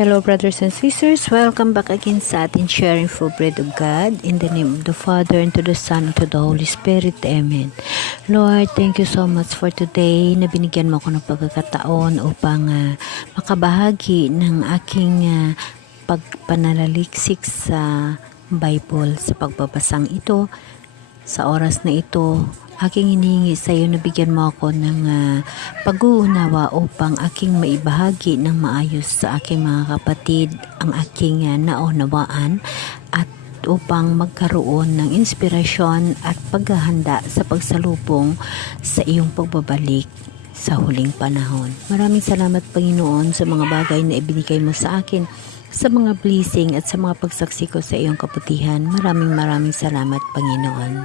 Hello brothers and sisters, welcome back again sa ating sharing for bread of God in the name of the Father and to the Son and to the Holy Spirit. Amen. Lord, thank you so much for today na binigyan mo ako ng pagkakataon upang makabahagi ng aking pagpanalaliksik sa Bible sa pagbabasang ito. Sa oras na ito, aking hinihingi sa iyo na bigyan mo ako ng pag-uunawa upang aking maibahagi ng maayos sa aking mga kapatid ang aking naunawaan at upang magkaroon ng inspirasyon at paghahanda sa pagsalubong sa iyong pagbabalik sa huling panahon. Maraming salamat Panginoon sa mga bagay na ibinigay mo sa akin, sa mga blessing at sa mga pagsaksi ko sa iyong kabutihan. Maraming salamat Panginoon.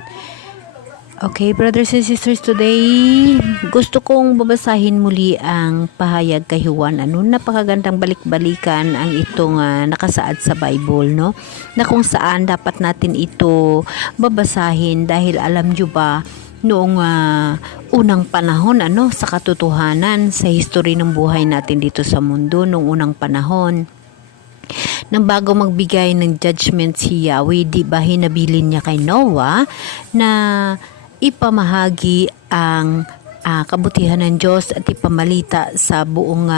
Okay, brothers and sisters, today gusto kong babasahin muli ang pahayag kay Juan. Napakagandang balik-balikan ang itong nakasaad sa Bible, no? Na kung saan dapat natin ito babasahin dahil alam nyo ba, noong unang panahon, sa katotohanan, sa history ng buhay natin dito sa mundo, noong unang panahon, nang bago magbigay ng judgment si Yahweh, di ba hinabilin niya kay Noah na ipamahagi ang kabutihan ng Diyos at ipamalita sa buong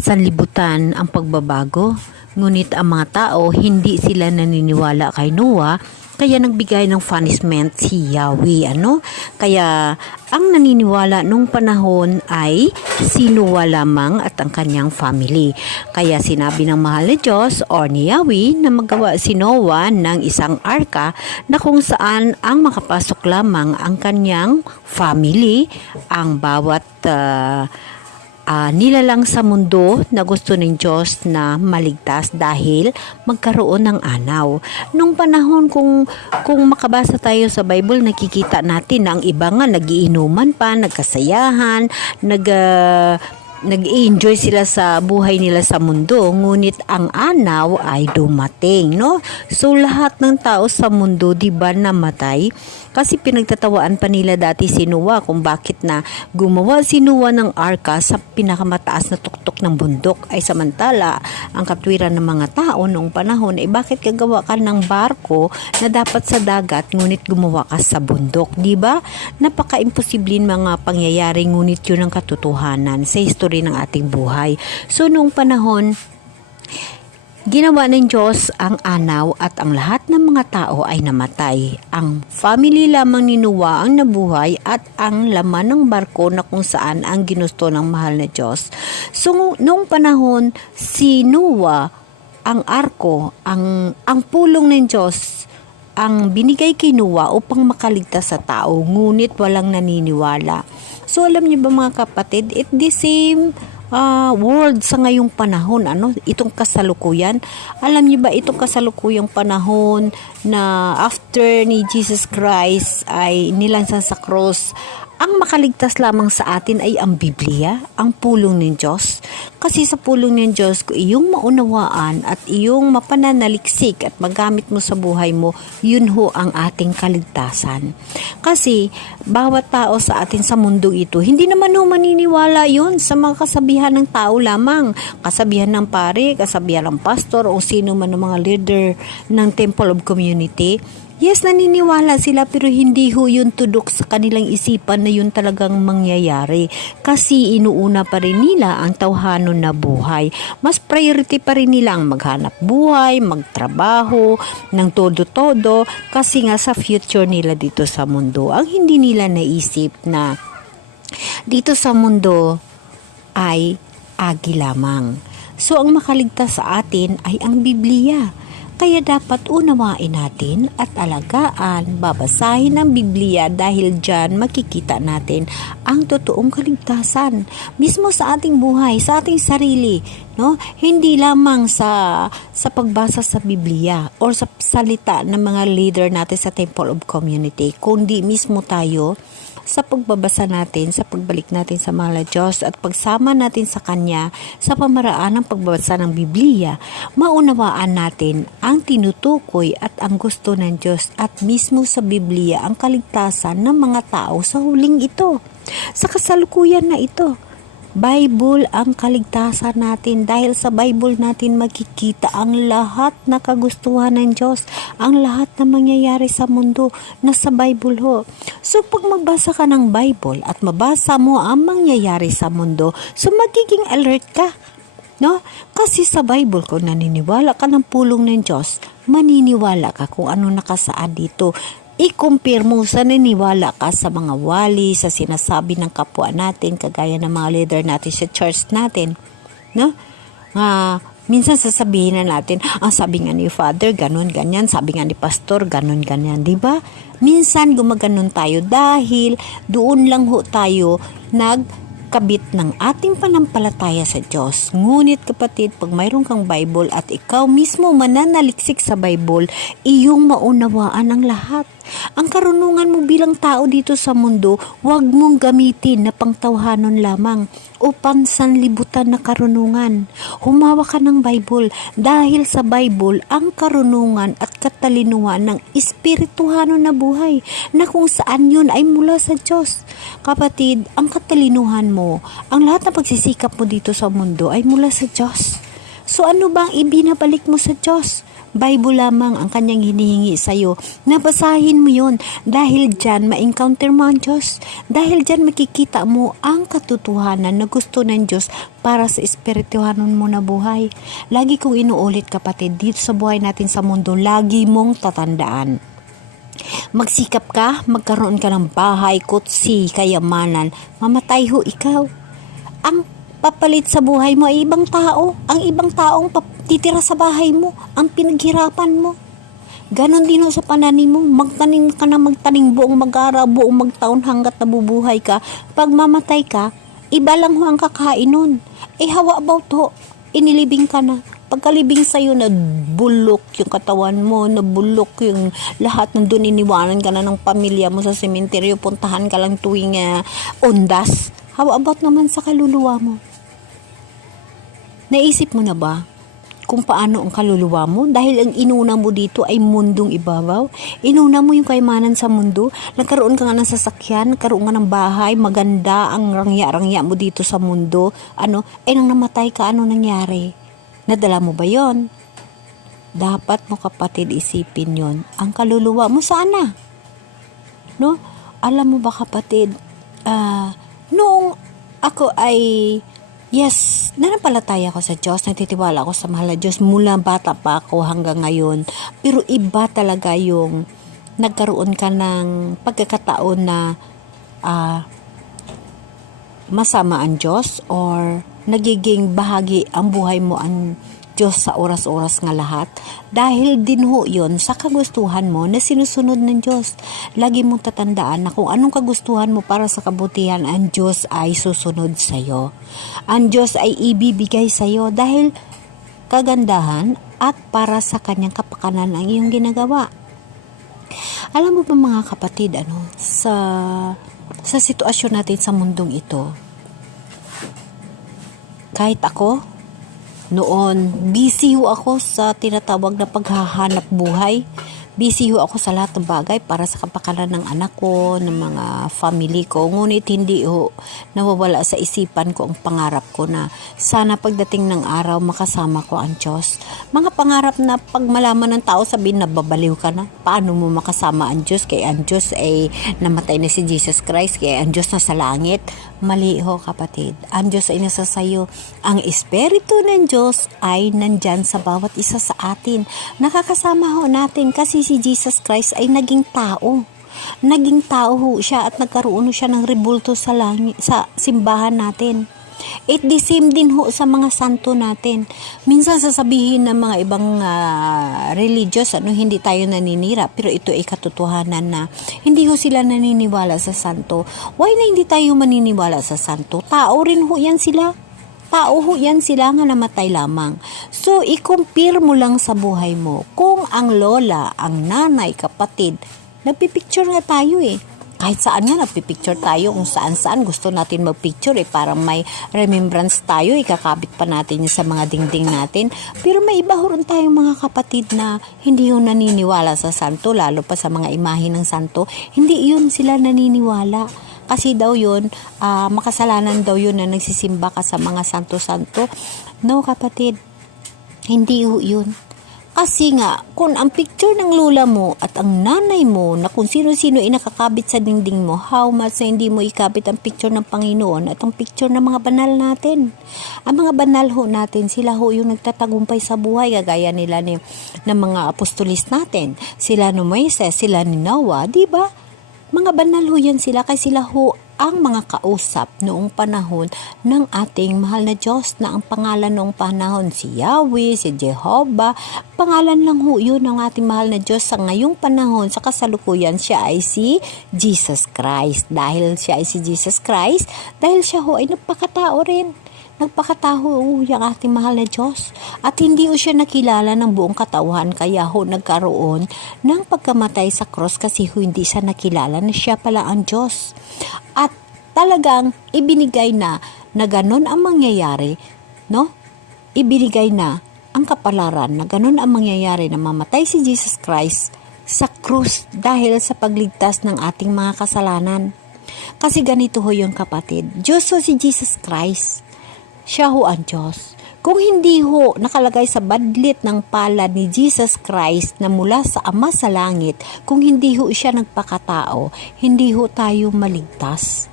sanlibutan ang pagbabago. Ngunit ang mga tao, hindi sila naniniwala kay Noah, kaya nagbigay ng punishment si Yahweh. Kaya ang naniniwala nung panahon ay si Noah lamang at ang kanyang family. Kaya sinabi ng mahal na Diyos o ni Yahweh na magawa si Noah ng isang arka na kung saan ang makapasok lamang ang kanyang family, ang bawat nilalang sa mundo na gusto ng Diyos na maligtas dahil magkaroon ng anaw. Nung panahon, kung makabasa tayo sa Bible, nakikita natin na ang iba nga nagiinuman pa, nagkasayahan, nag-enjoy sila sa buhay nila sa mundo, ngunit ang anaw ay dumating, no? So lahat ng tao sa mundo, di ba, namatay? Kasi pinagtatawaan pa nila dati si Noah kung bakit na gumawa si Noah ng arka sa pinakamataas na tuktok ng bundok, ay samantala ang katwiran ng mga tao noong panahon ay bakit gagawa ka ng barko na dapat sa dagat ngunit gumawa ka sa bundok, di ba? Napaka-imposibleng mga pangyayari, ngunit yun ang katotohanan sa history ng ating buhay. So noong panahon, ginawa ng Diyos ang anaw at ang lahat ng mga tao ay namatay. Ang family lamang ni Noah ang nabuhay at ang laman ng barko na kung saan ang ginusto ng mahal na Diyos. So noong panahon, si Noah, ang arko, ang pulong ng Diyos, ang binigay kay Noah upang makaligtas sa tao, ngunit walang naniniwala. So alam niyo ba mga kapatid, it the same world sa ngayong panahon, itong kasalukuyan. Alam niyo ba itong kasalukuyang panahon na after ni Jesus Christ ay nilansan sa cross, ang makaligtas lamang sa atin ay ang Biblia, ang pulong ng Diyos. Kasi sa pulong ng Diyos, kung iyong maunawaan at iyong mapananaliksik at magamit mo sa buhay mo, yun ho ang ating kaligtasan. Kasi bawat tao sa atin sa mundong ito, hindi naman ho maniniwala yun sa mga kasabihan ng tao lamang. Kasabihan ng pare, kasabihan ng pastor, o sino man ng mga leader ng Temple of Community. Yes, naniniwala sila pero hindi ho yun tudok sa kanilang isipan na yun talagang mangyayari. Kasi inuuna pa rin nila ang tawhanon na buhay. Mas priority pa rin nila ang maghanap buhay, magtrabaho, ng todo-todo. Kasi nga sa future nila dito sa mundo, ang hindi nila naisip na dito sa mundo ay agi lamang. So ang makaligtas sa atin ay ang Biblia. Kaya dapat unawain natin at alagaan, babasahin ang Biblia dahil dyan makikita natin ang totoong kaligtasan. Mismo sa ating buhay, sa ating sarili, no? Hindi lamang sa pagbasa sa Biblia or sa salita ng mga leader natin sa Temple of Community, kundi mismo tayo sa pagbabasa natin, sa pagbalik natin sa mahal na Diyos at pagsama natin sa Kanya sa pamaraan ng pagbabasa ng Biblia, maunawaan natin ang tinutukoy at ang gusto ng Diyos at mismo sa Biblia ang kaligtasan ng mga tao sa huling ito, sa kasalukuyan na ito. Bible ang kaligtasan natin. Dahil sa Bible natin makikita ang lahat na kagustuhan ng Diyos, ang lahat na mangyayari sa mundo nasa Bible ho. So pag magbasa ka ng Bible at mabasa mo ang mangyayari sa mundo, so magiging alert ka. No? Kasi sa Bible, kung naniniwala ka ng pulong ng Diyos, maniniwala ka kung ano nakasaad dito. I-compare mo sa naniwala ka sa mga wali, sa sinasabi ng kapwa natin, kagaya ng mga leader natin sa church natin. No? Minsan sasabihin na natin, sabi nga ni Father, ganun, ganyan. Sabi nga ni Pastor, ganun, ganyan. Diba? Minsan gumaganon tayo dahil doon lang ho tayo kabit ng ating panampalataya sa Diyos. Ngunit kapatid, pag mayroon kang Bible at ikaw mismo mananaliksik sa Bible, iyong maunawaan ang lahat. Ang karunungan mo bilang tao dito sa mundo, huwag mong gamitin na pangtawhanon lamang o pansanlibutan na karunungan. Humawa ka ng Bible dahil sa Bible ang karunungan at katalinuhan ng espirituhanon na buhay na kung saan yun ay mula sa Diyos. Kapatid, ang katalinuhan mo, ang lahat ng pagsisikap mo dito sa mundo ay mula sa Diyos. So ano bang ibinabalik mo sa Diyos? Bible lamang ang kanyang hinihingi sa iyo. Nabasahin mo yun dahil dyan ma-encounter mo ang Diyos. Dahil dyan makikita mo ang katotohanan na gusto ng Diyos para sa espirituhanon mo na buhay. Lagi kong inuulit kapatid, dito sa buhay natin sa mundo, lagi mong tatandaan. Magsikap ka, magkaroon ka ng bahay, kutsi, kayamanan, mamatay ho ikaw. Ang papalit sa buhay mo ay ibang tao. Ang ibang taong titira sa bahay mo, ang pinaghirapan mo. Ganon din sa pananim mo. Magtanim ka na magtanim buong mag-araw, buong magtaon hanggat nabubuhay ka. Pag mamatay ka, iba lang ho ang kakain nun. How about ho? Inilibing ka na. Pagkalibing sa'yo, nabulok yung katawan mo, nabulok yung lahat, nandun iniwanan ka na ng pamilya mo sa sementeryo, puntahan ka lang tuwing undas. How about naman sa kaluluwa mo? Naisip mo na ba kung paano ang kaluluwa mo? Dahil ang inuna mo dito ay mundong ibabaw. Inuna mo yung kayamanan sa mundo. Nagkaroon ka nga ng sasakyan, nagkaroon ka ng bahay, maganda ang rangya-rangya mo dito sa mundo. Nang namatay ka, ano nangyari? Nadala mo ba yon? Dapat mo kapatid isipin yon. Ang kaluluwa mo sana. No? Alam mo ba kapatid, noong ako ay nanampalataya ako sa Diyos, nagtitiwala ako sa mahal na Diyos mula bata pa ako hanggang ngayon. Pero iba talaga yung nagkaroon ka ng pagkakataon na masama ang Diyos or nagiging bahagi ang buhay mo ang Diyos sa oras-oras nga lahat. Dahil din ho yun sa kagustuhan mo na sinusunod ng Diyos. Lagi mong tatandaan na kung anong kagustuhan mo para sa kabutihan, ang Diyos ay susunod sa iyo. Ang Diyos ay ibibigay sa iyo dahil kagandahan at para sa kanyang kapakanan ang iyong ginagawa. Alam mo ba mga kapatid, sa sitwasyon natin sa mundong ito, kahit ako, noon, busy ho ako sa tinatawag na paghahanap buhay. Busy ho ako sa lahat ng bagay para sa kapakanan ng anak ko, ng mga family ko. Ngunit hindi ho nawawala sa isipan ko ang pangarap ko na sana pagdating ng araw makasama ko ang Diyos. Mga pangarap na pag malaman ng tao sabihin na babaliw ka na. Paano mo makasama ang Diyos? Kaya ang Diyos ay namatay na si Jesus Christ. Kaya ang Diyos na sa langit. Mali ho kapatid. Ang Diyos ay nasa sayo. Ang Espiritu ng Diyos ay nandyan sa bawat isa sa atin. Nakakasama ho natin kasi si Jesus Christ ay naging tao. Naging tao ho siya at nagkaroon ho siya ng rebulto sa langit, sa simbahan natin. It the same din ho sa mga santo natin. Minsan sasabihin ng mga ibang religious, hindi tayo naninira, pero ito ay katotohanan na hindi ho sila naniniwala sa santo. Why na hindi tayo maniniwala sa santo? Tao rin ho yan sila. Tao ho yan sila nga namatay lamang. So, i-compare mo lang sa buhay mo. Kung ang lola, ang nanay, kapatid, nagpipicture nga tayo Kahit saan nga nagpipicture tayo, kung saan-saan gusto natin magpicture para may remembrance tayo, ikakabit pa natin sa mga dingding natin. Pero may iba rin tayong mga kapatid na hindi yun naniniwala sa santo, lalo pa sa mga imahe ng santo. Hindi yun sila naniniwala. Kasi daw yun, makasalanan daw yun na nagsisimba ka sa mga santo-santo. No, kapatid, hindi yun. Kasi nga, kung ang picture ng lola mo at ang nanay mo na kung sino-sino ay nakakabit sa dingding mo, how much na hindi mo ikabit ang picture ng Panginoon at ang picture ng mga banal natin. Ang mga banal ho natin, sila ho yung nagtatagumpay sa buhay, kagaya nila ng mga apostolis natin. Sila ni Moises, sila ni Noah, di ba? Mga banal ho yan sila, kasi sila ho ang mga kausap noong panahon ng ating mahal na Diyos, na ang pangalan noong panahon si Yahweh, si Jehovah. Pangalan lang ho yun ng ating mahal na Diyos sa ngayong panahon, sa kasalukuyan. Siya ay si Jesus Christ. Dahil siya ay si Jesus Christ, dahil siya ho ay nagpakatao rin. Nagpakatao yung ating mahal na Diyos. At hindi ho siya nakilala ng buong katauhan, kaya ho nagkaroon ng pagkamatay sa cross, kasi ho hindi siya nakilala na siya pala ang Diyos. At talagang ibinigay na ganun ang mangyayari, no? Ibinigay na ang kapalaran na ganun ang mangyayari, na mamatay si Jesus Christ sa krus dahil sa pagligtas ng ating mga kasalanan. Kasi ganito ho yung kapatid, Diyos ho si Jesus Christ. Siya ho ang Diyos. Kung hindi ho nakalagay sa badlit ng palad ni Jesus Christ na mula sa Ama sa langit, kung hindi ho siya nagpakatao, hindi ho tayo maligtas.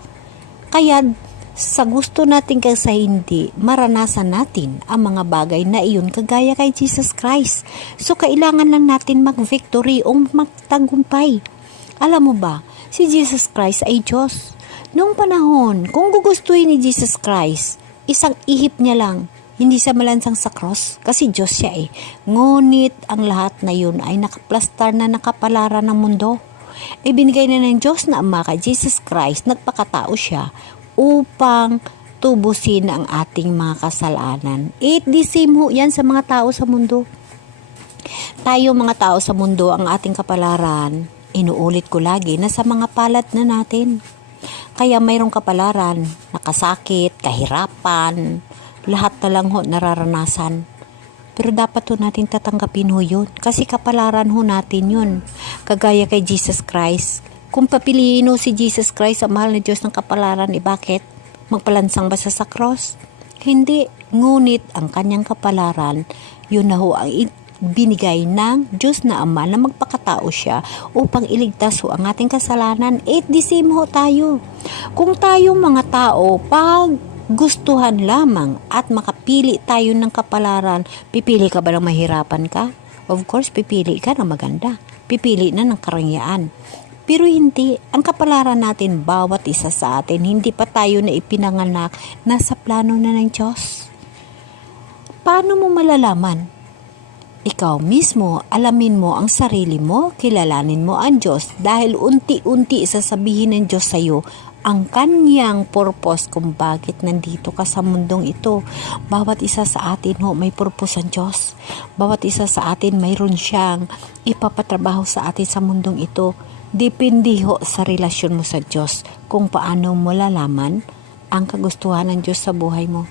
Kaya sa gusto natin sa hindi, maranasan natin ang mga bagay na iyon kagaya kay Jesus Christ. So kailangan lang natin mag-victory o magtagumpay. Alam mo ba, si Jesus Christ ay Diyos. Noong panahon, kung gugustuhin ni Jesus Christ, isang ihip niya lang, hindi siya malansang sa cross, kasi Diyos siya eh. Ngunit ang lahat na yun ay nakaplastar na nakapalaran ng mundo. Ibinigay na ng Diyos na Ama kay Jesus Christ, nagpakatao siya upang tubusin ang ating mga kasalanan. The same ho yan sa mga tao sa mundo. Tayo mga tao sa mundo, ang ating kapalaran, inuulit ko lagi, na sa mga palad na natin. Kaya mayroong kapalaran, nakasakit, kahirapan, lahat na lang ho nararanasan. Pero dapat ho natin tatanggapin ho yun, kasi kapalaran ho natin yun. Kagaya kay Jesus Christ, kung papiliin ho si Jesus Christ, ang mahal na Diyos ng kapalaran, bakit? Magpalansang ba sa cross? Hindi. Ngunit ang kanyang kapalaran, yun na ho ang binigay ng Diyos na Ama, na magpakatao siya upang iligtas ho ang ating kasalanan. The same ho tayo. Kung tayo mga tao, pag gustuhan lamang at makapili tayo ng kapalaran, pipili ka ba ng mahirapan ka? Of course, pipili ka ng maganda. Pipili na ng karangyaan. Pero hindi, ang kapalaran natin, bawat isa sa atin, hindi pa tayo na ipinanganak, nasa plano na ng Diyos. Paano mo malalaman? Ikaw mismo, alamin mo ang sarili mo, kilalanin mo ang Diyos, dahil unti-unti sasabihin ng Diyos sa iyo ang kanyang purpose kung bakit nandito ka sa mundong ito. Bawat isa sa atin ho, may purpose ang Diyos. Bawat isa sa atin mayroon siyang ipapatrabaho sa atin sa mundong ito. Depende ho sa relasyon mo sa Diyos kung paano mo lalaman ang kagustuhan ng Diyos sa buhay mo.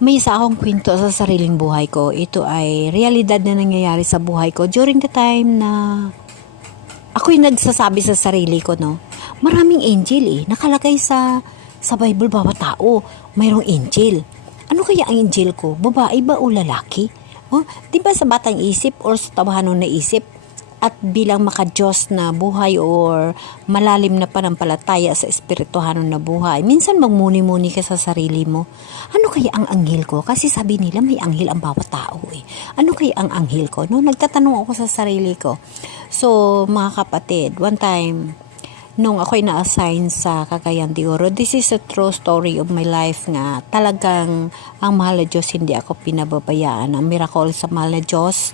May isa akong kwento sa sariling buhay ko. Ito ay realidad na nangyayari sa buhay ko during the time na ako'y nagsasabi sa sarili ko, no? Maraming angel nakalagay sa Bible, bawat tao mayroong angel. Ano kaya ang angel ko? Babae ba o lalaki? Di ba sa batang isip or sa tawahanon na isip, at bilang maka-Diyos na buhay or malalim na panampalataya sa espirituhanon na buhay, minsan magmuni-muni ka sa sarili mo. Ano kaya ang anghel ko? Kasi sabi nila may anghel ang bawat tao Ano kaya ang anghel ko? No? Nagtatanong ako sa sarili ko. So, mga kapatid, one time, nung ako'y na-assign sa Cagayan de Oro, this is a true story of my life nga. Talagang ang mahal na Diyos, hindi ako pinababayaan. Ang miracle sa mahal na Diyos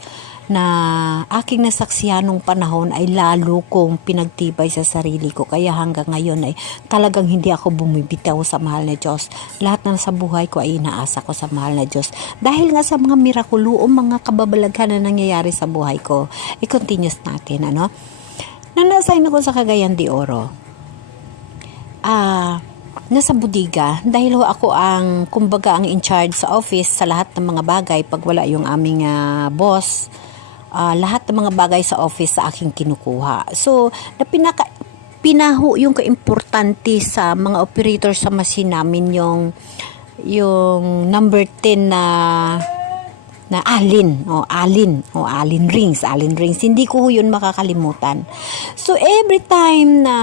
na aking nasaksihan nung panahon ay lalo kong pinagtibay sa sarili ko. Kaya hanggang ngayon ay talagang hindi ako bumibitaw sa mahal na Diyos. Lahat na sa buhay ko ay inaasa ko sa mahal na Diyos. Dahil nga sa mga mirakulo o mga kababalaghan na nangyayari sa buhay ko, i-continuous natin, Nang na-assign ako sa Cagayan de Oro, nasa budiga, dahil ako ang, kumbaga, ang in charge sa office sa lahat ng mga bagay. Pag wala yung aming boss, lahat ng mga bagay sa office sa aking kinukuha. So, pinaho yung kaimportante sa mga operator sa machine namin yung number 10 na Allen rings. Hindi ko yun makakalimutan. So, every time na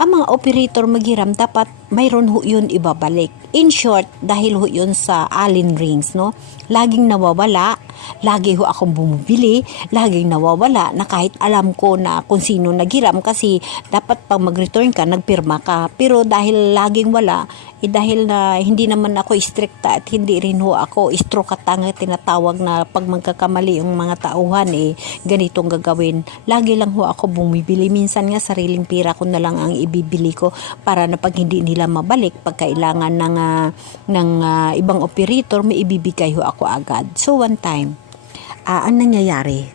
ang mga operator maghiram, dapat mayroon ho yun ibabalik. In short, dahil ho yun sa Allen rings, no? Laging nawawala, lagi ho akong bumibili, laging nawawala na kahit alam ko na kung sino naghiram kasi dapat pag mag-return ka, nagpirma ka. Pero dahil laging wala, dahil na hindi naman ako stricta at hindi rin ho ako istrokatang tinatawag na pag magkakamali yung mga tauhan ganitong gagawin. Lagi lang ho ako bumibili. Minsan nga sariling pira ko na lang ang ibibili ko para na pag hindi nila mabalik, pag kailangan ng ibang operator, may ibibigay ho ako agad. So one time, ang nangyayari,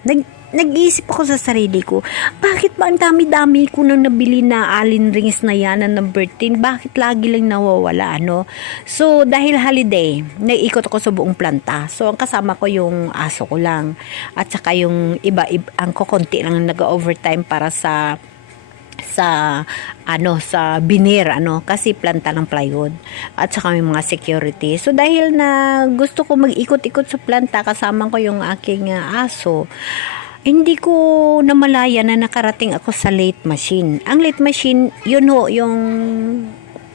nag-iisip ako sa sarili ko, bakit ba ang dami-dami ko nang nabili na Allen rings na yan na number 10? Bakit lagi lang nawawala, no? So, dahil holiday, nag-ikot ako sa buong planta. So, ang kasama ko yung aso ko lang. At saka yung ang kukunti lang nag-overtime para sa binir, kasi planta ng plywood at saka may mga security. So dahil na gusto ko mag-ikot-ikot sa planta, kasama ko yung aking aso, hindi ko namalaya na nakarating ako sa lathe machine. Ang lathe machine, yun ho, yung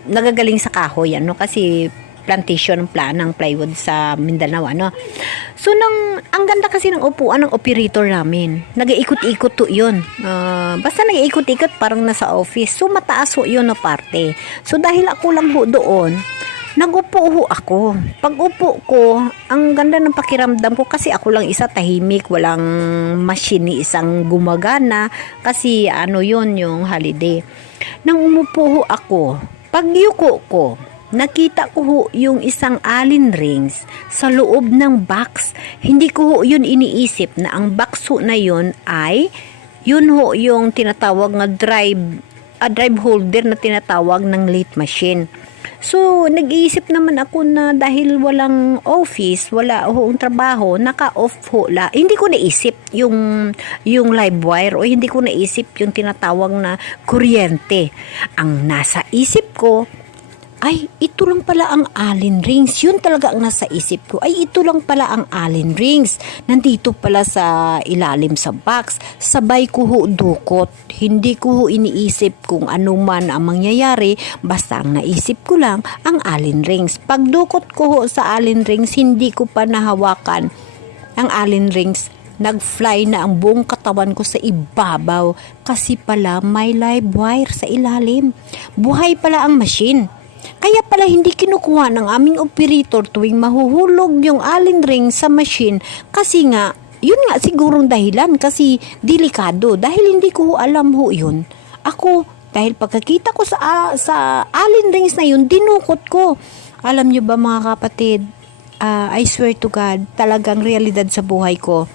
nagagaling sa kahoy, kasi plantation ng plywood sa Mindanao, So, ang ganda kasi ng upuan ng operator namin. Nag-iikot-ikot to yun. Basta nag-iikot-ikot parang nasa office. So, mataas ho yun na parte. So, dahil ako lang ho doon, nag-upo ho ako. Pag upo ko, ang ganda ng pakiramdam ko kasi ako lang isa, tahimik, walang machine ni isang gumagana kasi yun yung holiday. Nang umupo ho ako, pag yuko ko, nakita ko ho yung isang Allen rings sa loob ng box. Hindi ko ho yun iniisip na ang box ho na yun ay yun ho yung tinatawag na drive holder na tinatawag ng lathe machine. So, nag-iisip naman ako na dahil walang office, wala hoong trabaho, naka-off ho la. Hindi ko naisip yung live wire o hindi ko naisip yung tinatawag na kuryente. Ang nasa isip ko, ay, ito lang pala ang Allen rings. Yun talaga ang nasa isip ko. Ay, ito lang pala ang Allen rings. Nandito pala sa ilalim sa box. Sabay ko ho dukot. Hindi ko ho iniisip kung ano man ang mangyayari. Basta ang naisip ko lang ang Allen rings. Pag dukot ko ho sa Allen rings, hindi ko pa nahawakan ang Allen rings. Nag-fly na ang buong katawan ko sa ibabaw. Kasi pala may live wire sa ilalim. Buhay pala ang machine. Kaya pala hindi kinukuha ng aming operator tuwing mahuhulog yung Allen ring sa machine kasi nga, yun nga sigurong dahilan kasi delikado dahil hindi ko alam ho yun. Ako, dahil pagkakita ko sa Allen rings na yun, dinukot ko. Alam nyo ba mga kapatid, I swear to God, talagang realidad sa buhay ko.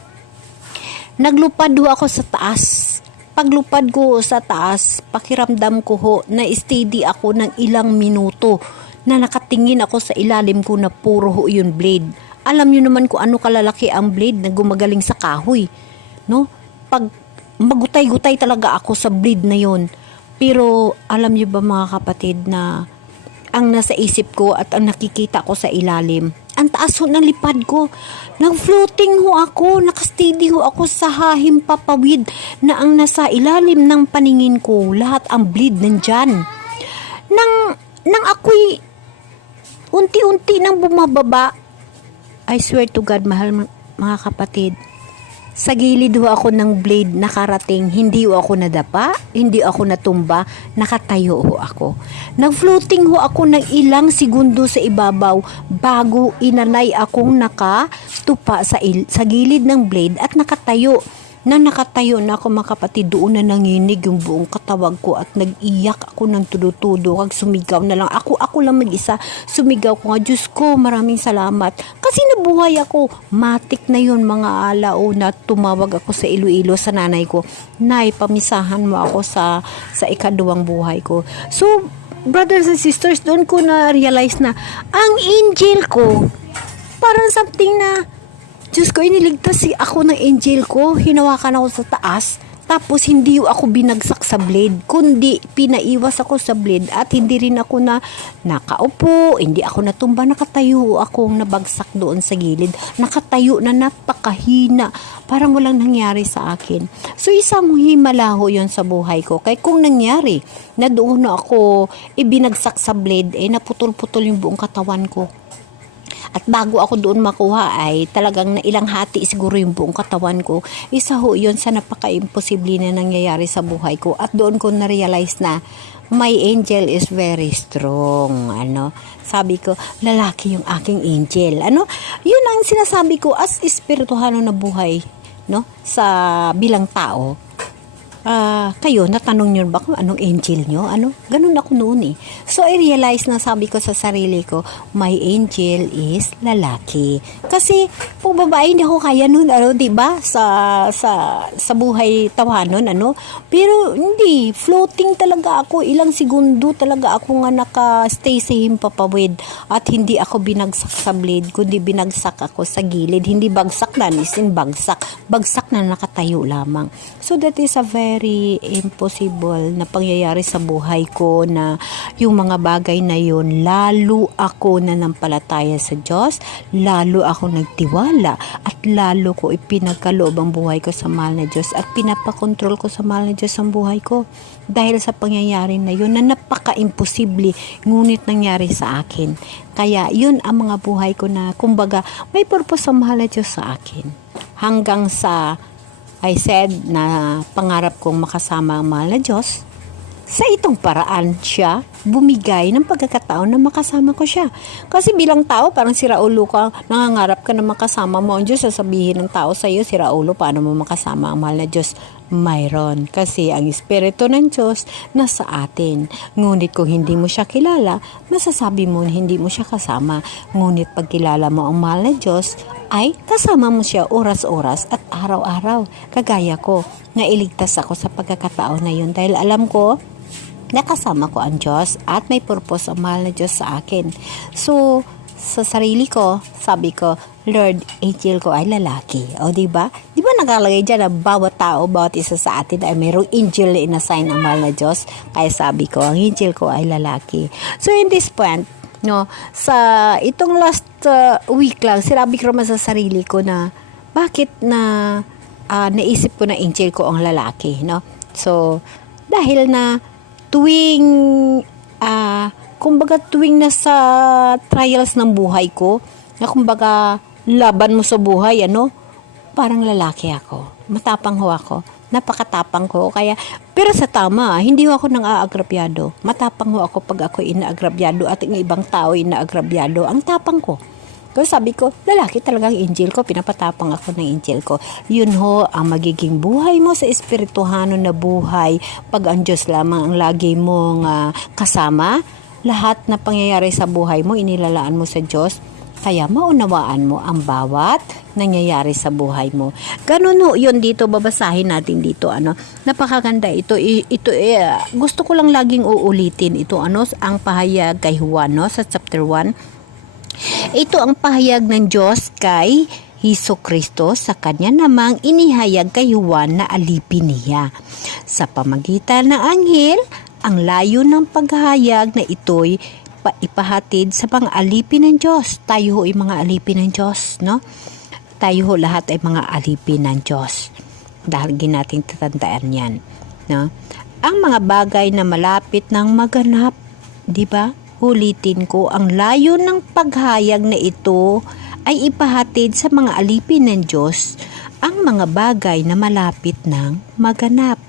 Naglupad ho ako sa taas. Paglupad ko sa taas, pakiramdam ko ho na steady ako ng ilang minuto na nakatingin ako sa ilalim ko na puro ho yung blade. Alam nyo naman kung ano kalalaki ang blade na gumagaling sa kahoy. No? Pag magutay-gutay talaga ako sa blade na yon. Pero alam nyo ba mga kapatid na ang nasa isip ko at ang nakikita ko sa ilalim, ang taas ho ng lipad ko. Nag-floating ho ako, nakasteady ho ako sa hahim papawid na ang nasa ilalim ng paningin ko, lahat ang bleed nandyan. Nang ako'y unti-unti nang bumababa, I swear to God, mahal mga kapatid, sa gilid ho ako ng blade nakarating, hindi ho ako nadapa, hindi ako natumba, nakatayo ho ako. Nag-floating ho ako ng ilang segundo sa ibabaw bago inanay akong nakatupa sa gilid ng blade at nakatayo. Nang nakatayo na ako mga kapatid, doon na nanginig yung buong katawag ko at nag-iyak ako ng tudo-tudo. Kag sumigaw na lang. Ako lang mag-isa. Sumigaw ko nga, Diyos ko, maraming salamat. Kasi nabuhay ako. Matik na yun mga alao na tumawag ako sa Iloilo sa nanay ko. Nay, pamisahan mo ako sa ikaduwang buhay ko. So, brothers and sisters, doon ko na-realize na ang angel ko, parang something na Diyos ko, iniligtas ako ng angel ko. Hinawakan ako sa taas. Tapos hindi ako binagsak sa blade, kundi pinaiwas ako sa blade at hindi rin ako na nakaupo, hindi ako natumba, nakatayo akong nabagsak doon sa gilid. Nakatayo na napakahina, parang walang nangyari sa akin. So isang himalaho yon sa buhay ko. Kaya kung nangyari na doon na ako ibinagsak sa blade, naputol-putol yung buong katawan ko. At bago ako doon makuha ay talagang ilang hati siguro yung buong katawan ko. Isa ho yun sa napaka-imposible na nangyayari sa buhay ko. At doon ko na-realize na my angel is very strong. Sabi ko, lalaki yung aking angel. Yun ang sinasabi ko as espirituhano na buhay, sa bilang tao. Kayo, natanong nyo ba kung anong angel nyo? Ganun ako noon eh. So, I realized na sabi ko sa sarili ko, my angel is lalaki. Kasi, kung babae, hindi ako kaya noon, diba? Sa buhay tawanon, Pero, hindi. Floating talaga ako. Ilang segundo talaga ako nga naka-stay sa himpapawid. At hindi ako binagsak sa blade, kundi binagsak ako sa gilid. Hindi bagsak na, isin bagsak. Bagsak na nakatayo lamang. So, that is a very impossible na pangyayari sa buhay ko na yung mga bagay na yun, lalo ako nanampalataya sa Diyos, lalo ako nagtiwala at lalo ko ipinagkaloob ang buhay ko sa mahal na Diyos at pinapakontrol ko sa mahal na Diyos ang buhay ko dahil sa pangyayari na yun na napaka-imposible ngunit nangyari sa akin. Kaya yun ang mga buhay ko na kumbaga may purpose ang mahal na Diyos sa akin hanggang sa I said na pangarap kong makasama ang mahal na Diyos. Sa itong paraan siya bumigay ng pagkakataon na makasama ko siya. Kasi bilang tao, parang si Raulo ka, nangangarap ka na makasama mo ang Diyos. Sasabihin ng tao sa iyo, si Raulo, paano mo makasama ang mahal na Diyos? Mayroon. Kasi ang Espiritu ng Diyos nasa atin. Ngunit kung hindi mo siya kilala, masasabi mo na hindi mo siya kasama. Ngunit pag kilala mo ang mahal na Diyos, ay kasama mo siya oras-oras at araw-araw. Kagaya ko, nailigtas ako sa pagkakataon na yun dahil alam ko nakasama ko ang Diyos at may purpose ang mahal na Diyos sa akin. So, sa sarili ko, sabi ko, Lord, angel ko ay lalaki. O, diba? Diba nakalagay dyan na bawat tao, bawat isa sa atin ay mayroong angel na inassign ang mahal na Diyos. Kaya sabi ko, ang angel ko ay lalaki. So, in this point, sa itong last week lang, sinabi ko naman sa sarili ko na bakit na naisip ko na angel ko ang lalaki, So, dahil na tuwing kumbaga tuwing nasa trials ng buhay ko, na kumbaga laban mo sa buhay, parang lalaki ako. Matapang ho ako. Napakatapang ko. Kaya, pero sa tama, hindi ho ako nang aagrabyado. Matapang ho ako pag ako inaagrabyado at ang ibang tao inaagrabyado. Ang tapang ko. Kasi sabi ko, lalaki talagang angel ko, pinapatapang ako ng angel ko. Yun ho, ang magiging buhay mo sa espirituhano na buhay, pag ang Diyos lamang ang lagi mong kasama, lahat na pangyayari sa buhay mo, inilalaan mo sa Diyos, kaya maunawaan mo ang bawat nangyayari sa buhay mo. Ganun ho, yun dito, babasahin natin dito, napakaganda ito, gusto ko lang laging uulitin ito, ang pahayag kay Juan, sa chapter 1, ito ang pahayag ng Diyos kay Hesukristo sa kanya namang inihayag kay Juan na alipin niya. Sa pamagitan ng anghel, ang layo ng paghahayag na ito'y ipahatid sa mga alipin ng Diyos. Tayo ho ay mga alipin ng Diyos, Tayo ho lahat ay mga alipin ng Diyos. Dahil nating tatandaan yan, Ang mga bagay na malapit ng maganap, di ba? Ulitin ko, ang layo ng paghayag na ito ay ipahatid sa mga alipin ng Diyos ang mga bagay na malapit ng maganap.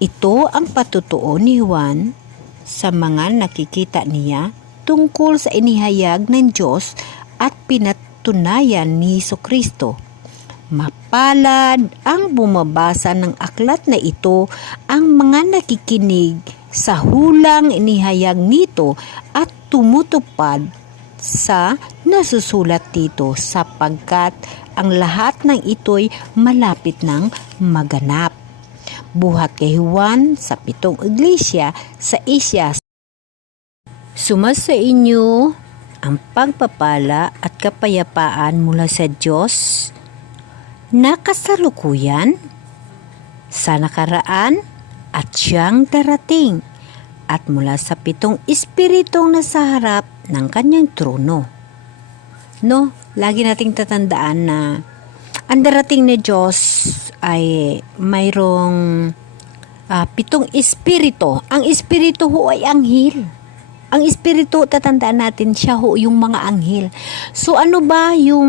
Ito ang patutuo ni Juan sa mga nakikita niya tungkol sa inihayag ng Diyos at pinatunayan ni Hesukristo. Mapalad ang bumabasa ng aklat na ito, ang mga nakikinig sa hulang inihayag nito at tumutupad sa nasusulat dito sapagkat ang lahat ng ito'y malapit ng maganap. Buhat kay Juan sa 7 iglesia sa Asia. Sumasa inyo ang pagpapala at kapayapaan mula sa Diyos na kasalukuyan sa nakaraan at siyang darating at mula sa 7 espiritong nasa harap ng kanyang trono. No, lagi nating tatandaan na ang darating ni Diyos ay mayroong 7 espiritu. Ang espiritu ho ay anghel. Ang espiritu, tatandaan natin, siya ho yung mga anghel. So ano ba yung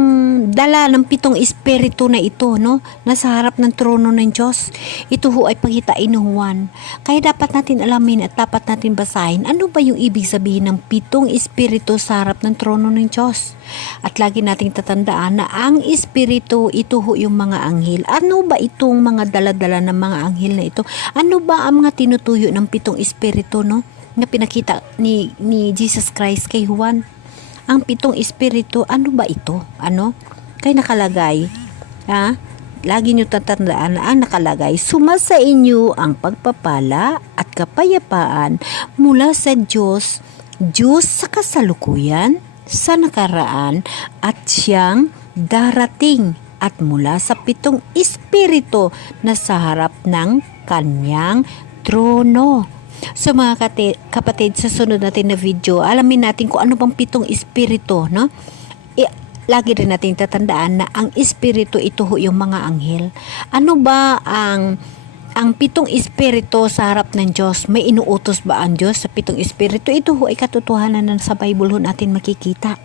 dala ng 7 espiritu na ito, no? Nasa harap ng trono ng Diyos. Ito ho ay paghitain ni Juan. Kaya dapat natin alamin at dapat natin basahin ano ba yung ibig sabihin ng 7 espiritu sa harap ng trono ng Diyos. At lagi nating tatandaan na ang espiritu, ito ho yung mga anghel. Ano ba itong mga dala-dala ng mga anghel na ito? Ano ba ang mga tinutuyo ng 7 espiritu, no? Na pinakita ni Jesus Christ kay Juan. Ang 7 espiritu, ano ba ito? Ano? Kaya nakalagay, lagi nyo tatandaan na ang nakalagay, sumasa inyo ang pagpapala at kapayapaan mula sa Diyos sa kasalukuyan, sa nakaraan, at siyang darating, at mula sa 7 espiritu na sa harap ng kanyang trono. So mga kapatid, sa sunod natin na video, alamin natin kung ano bang 7 espiritu, no? Lagi rin natin tatandaan na ang espiritu, ito ho yung mga anghel. Ano ba ang 7 espiritu sa harap ng Diyos? May inuutos ba ang Diyos sa 7 espiritu? Ito ho ay katotohanan na sa Bible ho natin makikita.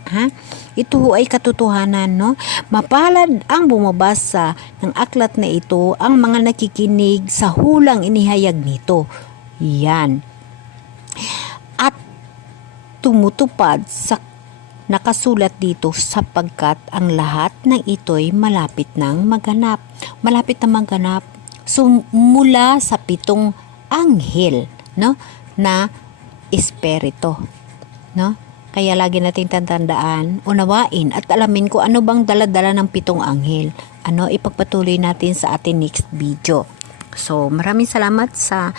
Ito ho ay katotohanan, no? Mapalad ang bumabasa ng aklat na ito, ang mga nakikinig sa hulang inihayag nito. Yan. At tumutupad sa nakasulat dito sapagkat ang lahat ng ito'y malapit nang maganap. Malapit na maganap. So, mula sa 7 anghel, no, na espiritu, no? Kaya lagi nating tatandaan, unawain at alamin ko ano bang dala-dala ng 7 anghel. Ipagpatuloy natin sa ating next video. So, maraming salamat sa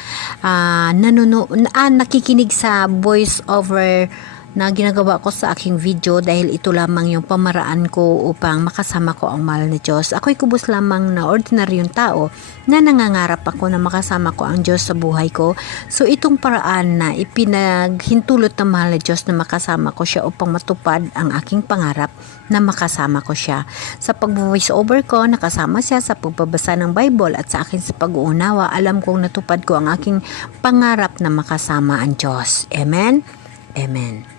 nakikinig sa voice over na ginagawa ko sa aking video, dahil ito lamang yung pamaraan ko upang makasama ko ang mahal na Diyos. Ako'y kubos lamang na ordinaryong tao na nangangarap ako na makasama ko ang Diyos sa buhay ko. So itong paraan na ipinaghintulot ng mahal na Diyos na makasama ko siya upang matupad ang aking pangarap na makasama ko siya. Sa pag-voice over ko, nakasama siya sa pagbabasa ng Bible at sa akin sa pag-uunawa, alam kong natupad ko ang aking pangarap na makasama ang Diyos. Amen? Amen.